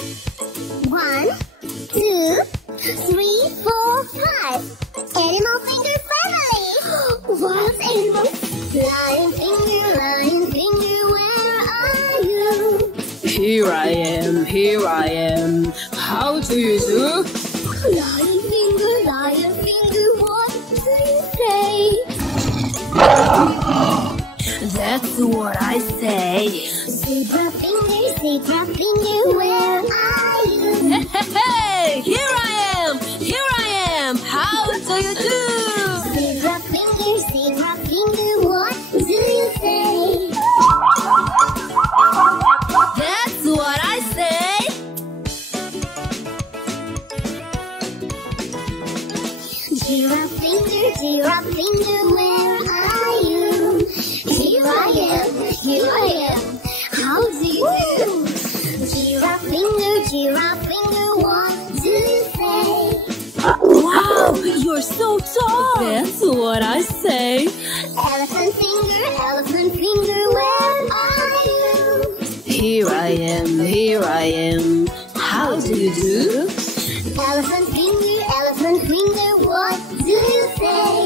1, 2, 3, 4, 5. Animal finger family. What's animal? Lion finger, where are you? Here I am. How do you do? Lion finger, what do you say? That's what I say. Zebra finger, where are you? Hey, here I am. How do you do? Zebra finger, what do you say? That's what I say. Giraffe finger, where are you? Here I am. How do you do? Giraffe finger, what do you say? Wow, you're so tall. That's what I say. Elephant finger, where are you? Here I am. How do you do? Elephant finger, what do you say?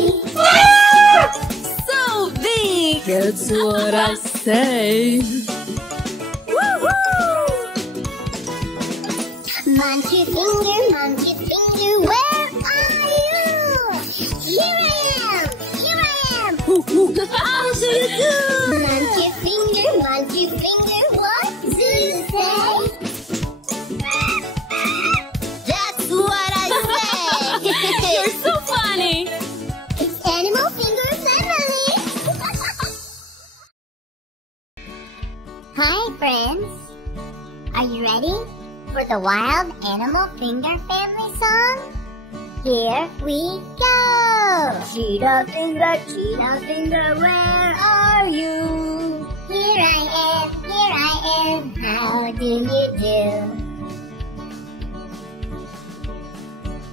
So big. That's what I say. Woohoo! Monkey finger, where are you? Here I am. How do you do? Monkey finger, what do you say? That's what I say. You're so funny. It's Animal Finger Family. Hi friends. Are you ready for the Wild Animal Finger Family song? Here we go! Cheetah finger, where are you? Here I am, how do you do?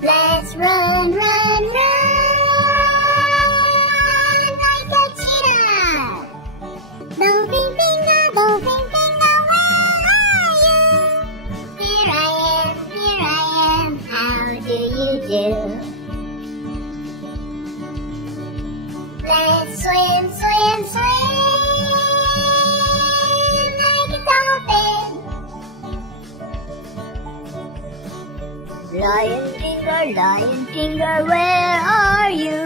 Let's run like a cheetah! Bumping finger, where are you? Here I am, how do you do? Let's swim like a dolphin. Lion finger, where are you?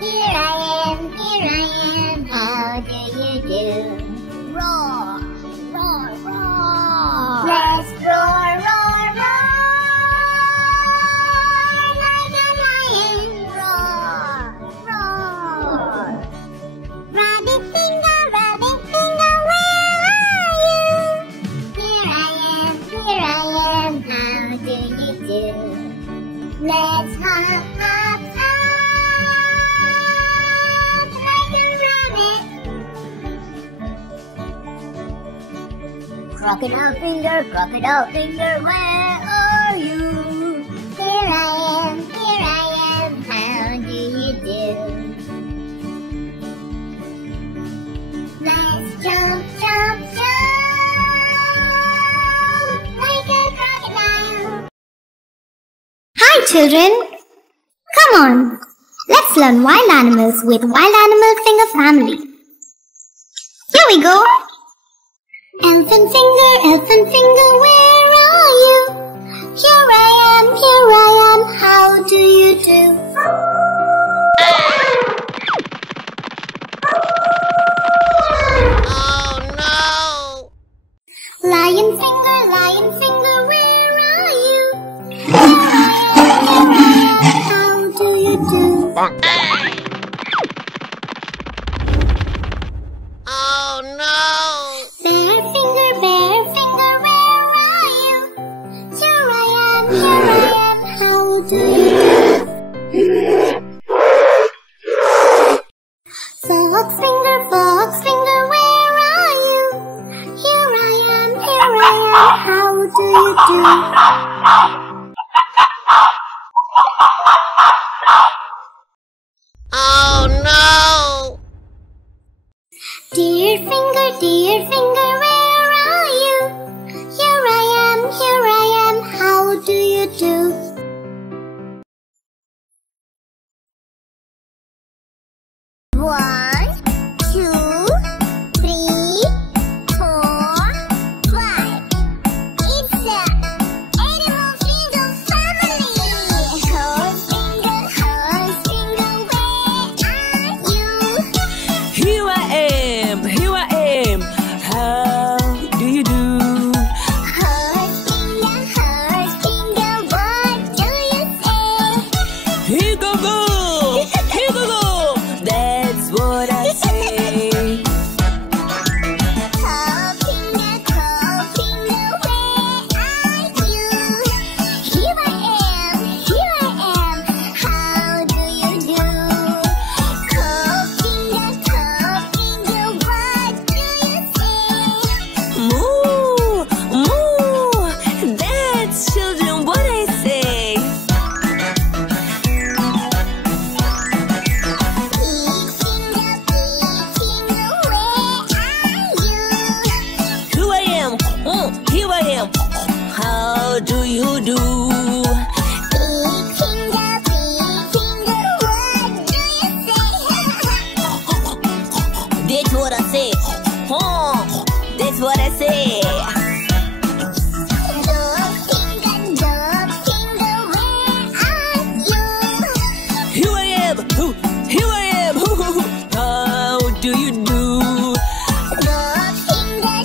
Here I am, how do you do? Roar, let's roar like a lion. Roar. Rabbit finger, where are you? Here I am, how do you do? Let's hop like a rabbit. Crocodile finger, where are you? Here I am, how do you do? Let's jump like a crocodile. Hi children! Come on! Let's learn wild animals with Wild Animal Finger Family. Here we go! Elephant finger, where are you? Here I am, how do you do? Oh no! Lion finger, where are you? Here I am, how do you do? Oh no! Bear finger, where are you? Here I am, how do you do? Fox finger, where are you? Here I am, how do you do? Oh no! Deer finger, where are you? Here I am, do you do? Big finger, what do you say? That's what I say. Huh? That's what I say. Dog finger, where are you? Here I am. Here I am. How do you do? Dog finger,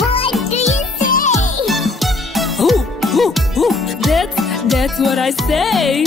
what do you say? That's what I say.